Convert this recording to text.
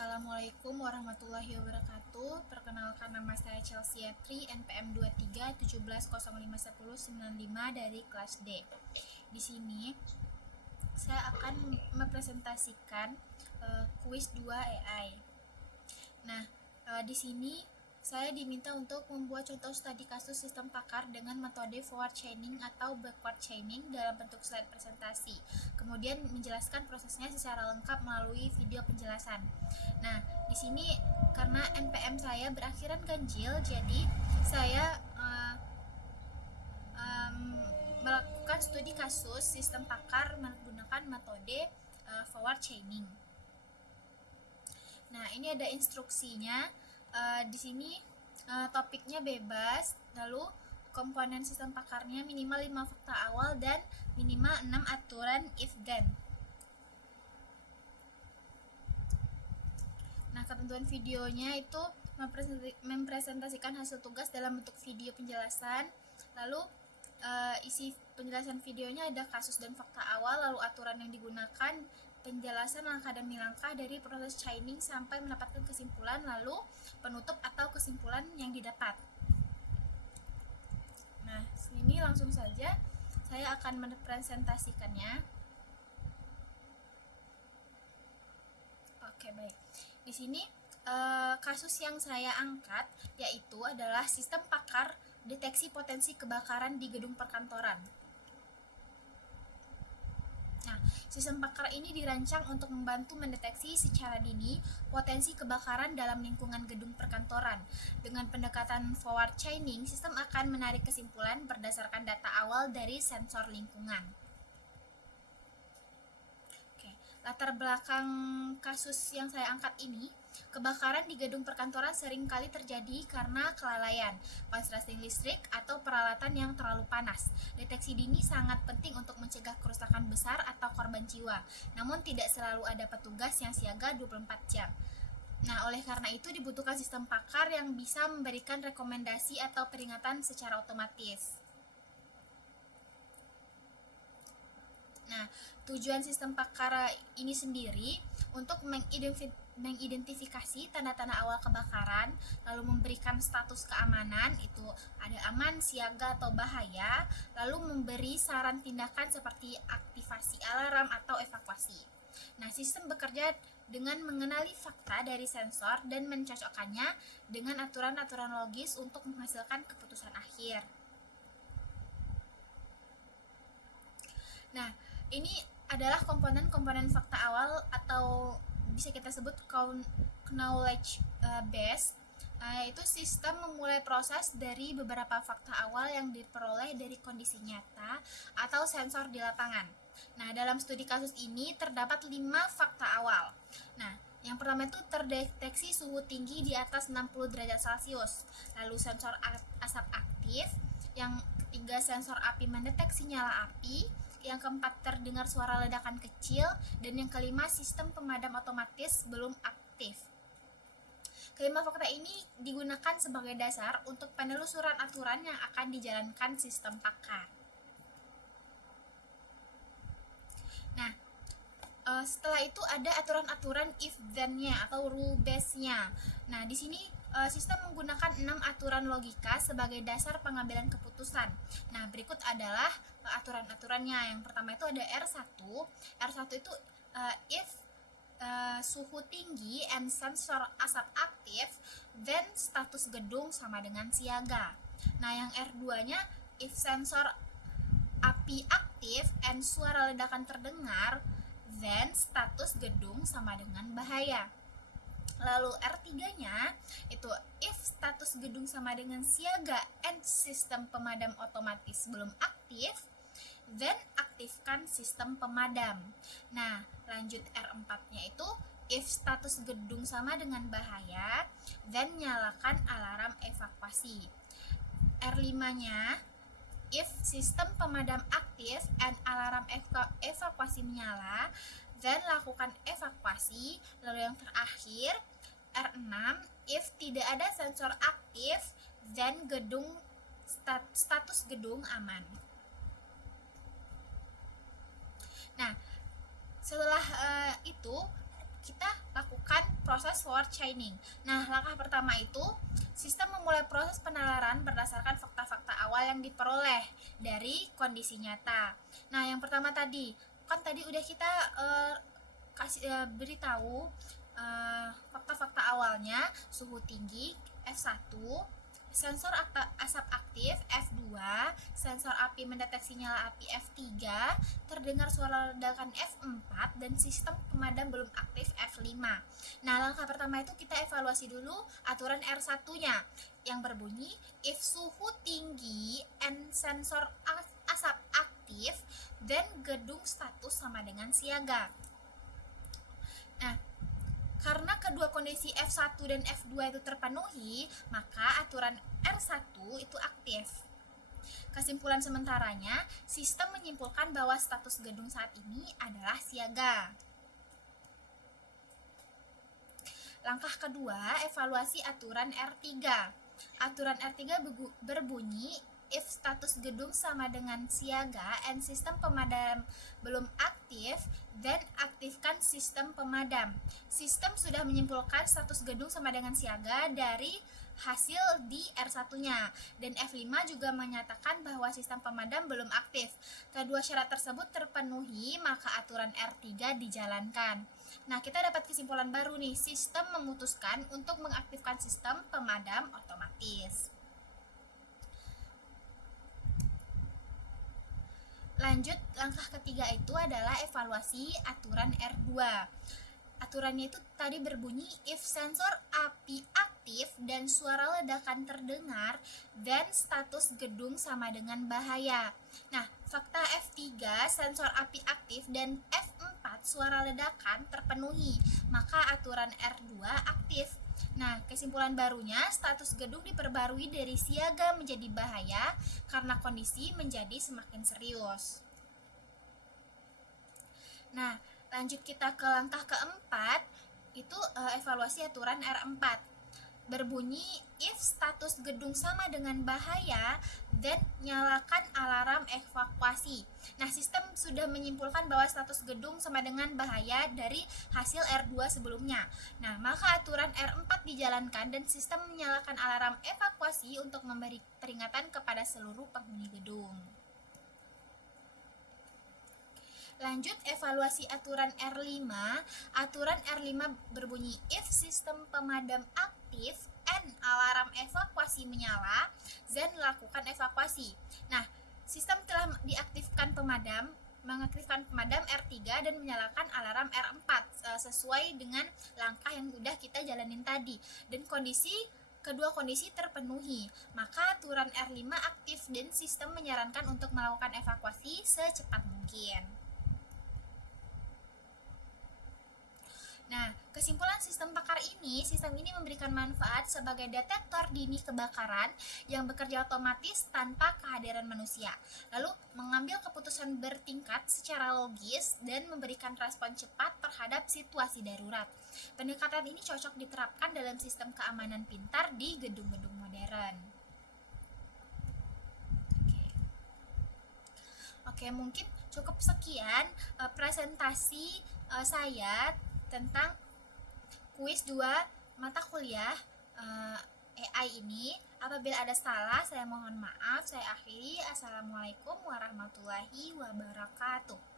Assalamualaikum warahmatullahi wabarakatuh. Perkenalkan, nama saya Chelsea Tri, NPM 23 17051095 dari kelas D. Di sini saya akan mempresentasikan kuis 2 AI. Nah, di sini saya diminta untuk membuat contoh studi kasus sistem pakar dengan metode forward chaining atau backward chaining dalam bentuk slide presentasi. Kemudian menjelaskan prosesnya secara lengkap melalui video penjelasan. Nah, di sini karena NPM saya berakhiran ganjil, jadi saya melakukan studi kasus sistem pakar menggunakan metode forward chaining. Nah, ini ada instruksinya. Di sini topiknya bebas, lalu komponen sistem pakarnya minimal 5 fakta awal dan minimal 6 aturan if then. Nah, ketentuan videonya itu mempresentasikan hasil tugas dalam bentuk video penjelasan. Lalu isi penjelasan videonya ada kasus dan fakta awal, lalu aturan yang digunakan, penjelasan langkah demi langkah dari proses chaining sampai mendapatkan kesimpulan, lalu penutup atau kesimpulan yang didapat. Nah, sini langsung saja saya akan mempresentasikannya. Oke, baik. Di sini kasus yang saya angkat yaitu adalah sistem pakar deteksi potensi kebakaran di gedung perkantoran. Nah, sistem pakar ini dirancang untuk membantu mendeteksi secara dini potensi kebakaran dalam lingkungan gedung perkantoran. Dengan pendekatan forward chaining, sistem akan menarik kesimpulan berdasarkan data awal dari sensor lingkungan. Oke, latar belakang kasus yang saya angkat ini, kebakaran di gedung perkantoran sering kali terjadi karena kelalaian, korsleting listrik, atau peralatan yang terlalu panas. Deteksi dini sangat penting untuk mencegah kerusakan besar atau korban jiwa, namun tidak selalu ada petugas yang siaga 24 jam. Nah, oleh karena itu dibutuhkan sistem pakar yang bisa memberikan rekomendasi atau peringatan secara otomatis. Nah, tujuan sistem pakar ini sendiri untuk mengidentifikasi tanda-tanda awal kebakaran, lalu memberikan status keamanan, itu ada aman, siaga, atau bahaya, lalu memberi saran tindakan seperti aktivasi alarm atau evakuasi. Nah, sistem bekerja dengan mengenali fakta dari sensor dan mencocokkannya dengan aturan-aturan logis untuk menghasilkan keputusan akhir. Nah, ini adalah komponen-komponen fakta awal atau bisa kita sebut knowledge base, yaitu sistem memulai proses dari beberapa fakta awal yang diperoleh dari kondisi nyata atau sensor di lapangan. Nah, dalam studi kasus ini terdapat 5 fakta awal. Nah, yang pertama itu terdeteksi suhu tinggi di atas 60 derajat Celcius, lalu sensor asap aktif, yang ketiga sensor api mendeteksi nyala api, yang keempat terdengar suara ledakan kecil, dan yang kelima sistem pemadam otomatis belum aktif. Kelima fakta ini digunakan sebagai dasar untuk penelusuran aturan yang akan dijalankan sistem pakar. Nah, setelah itu ada aturan-aturan if then-nya atau rule base-nya. Nah, di sini sistem menggunakan 6 aturan logika sebagai dasar pengambilan keputusan. Nah, berikut adalah aturan-aturannya. Yang pertama itu ada R1. R1 itu if suhu tinggi and sensor asap aktif, then status gedung sama dengan siaga. Nah, yang R2-nya if sensor api aktif and suara ledakan terdengar, then status gedung sama dengan bahaya. Lalu R3-nya itu if status gedung sama dengan siaga and sistem pemadam otomatis belum aktif, then aktifkan sistem pemadam. Nah, lanjut R4-nya itu if status gedung sama dengan bahaya, then nyalakan alarm evakuasi. R5-nya if sistem pemadam aktif and alarm evakuasi menyala, then lakukan evakuasi. Lalu yang terakhir R6, if tidak ada sensor aktif, then status gedung aman. Nah, setelah itu kita lakukan process for chaining. Nah, langkah pertama itu sistem memulai proses penalaran berdasarkan fakta-fakta awal yang diperoleh dari kondisi nyata. Nah, yang pertama tadi, kan tadi udah kita beritahu fakta-fakta awalnya, suhu tinggi F1, sensor asap aktif F2, sensor api mendeteksi nyala api F3, terdengar suara ledakan F4, dan sistem pemadam belum aktif F5. Nah, langkah pertama itu kita evaluasi dulu aturan R1-nya yang berbunyi if suhu tinggi and sensor asap aktif, then gedung status sama dengan siaga. Nah, karena kedua kondisi F1 dan F2 itu terpenuhi, maka aturan R1 itu aktif. Kesimpulan sementaranya, sistem menyimpulkan bahwa status gedung saat ini adalah siaga. Langkah kedua, evaluasi aturan R3. Aturan R3 berbunyi if status gedung sama dengan siaga and sistem pemadam belum aktif, then aktifkan sistem pemadam. Sistem sudah menyimpulkan status gedung sama dengan siaga dari hasil di R1-nya, dan F5 juga menyatakan bahwa sistem pemadam belum aktif. Kedua syarat tersebut terpenuhi, maka aturan R3 dijalankan. Nah, kita dapat kesimpulan baru nih, sistem memutuskan untuk mengaktifkan sistem pemadam otomatis. Lanjut, langkah ketiga itu adalah evaluasi aturan R2. Aturannya itu tadi berbunyi if sensor api aktif dan suara ledakan terdengar, dan status gedung sama dengan bahaya. Nah, fakta F3 sensor api aktif dan F4 suara ledakan terpenuhi, maka aturan R2 aktif. Nah, kesimpulan barunya, status gedung diperbarui dari siaga menjadi bahaya karena kondisi menjadi semakin serius. Nah, lanjut kita ke langkah keempat, itu evaluasi aturan R4. Berbunyi if status gedung sama dengan bahaya, then nyalakan alarm evakuasi. Nah, sistem sudah menyimpulkan bahwa status gedung sama dengan bahaya dari hasil R2 sebelumnya. Nah, maka aturan R4 dijalankan dan sistem menyalakan alarm evakuasi untuk memberi peringatan kepada seluruh penghuni gedung. Lanjut, evaluasi aturan R5. Aturan R5 berbunyi if sistem pemadam aktif and alarm evakuasi menyala, then lakukan evakuasi. Nah, sistem telah mengaktifkan pemadam R3 dan menyalakan alarm R4 sesuai dengan langkah yang sudah kita jalanin tadi, dan kedua kondisi terpenuhi, maka aturan R5 aktif dan sistem menyarankan untuk melakukan evakuasi secepat mungkin. Nah, kesimpulan sistem ini memberikan manfaat sebagai detektor dini kebakaran yang bekerja otomatis tanpa kehadiran manusia, lalu mengambil keputusan bertingkat secara logis dan memberikan respon cepat terhadap situasi darurat. Pendekatan ini cocok diterapkan dalam sistem keamanan pintar di gedung-gedung modern. Oke, mungkin cukup sekian presentasi saya tentang kuis 2 mata kuliah AI ini. Apabila ada salah, saya mohon maaf. Saya akhiri. Assalamualaikum warahmatullahi wabarakatuh.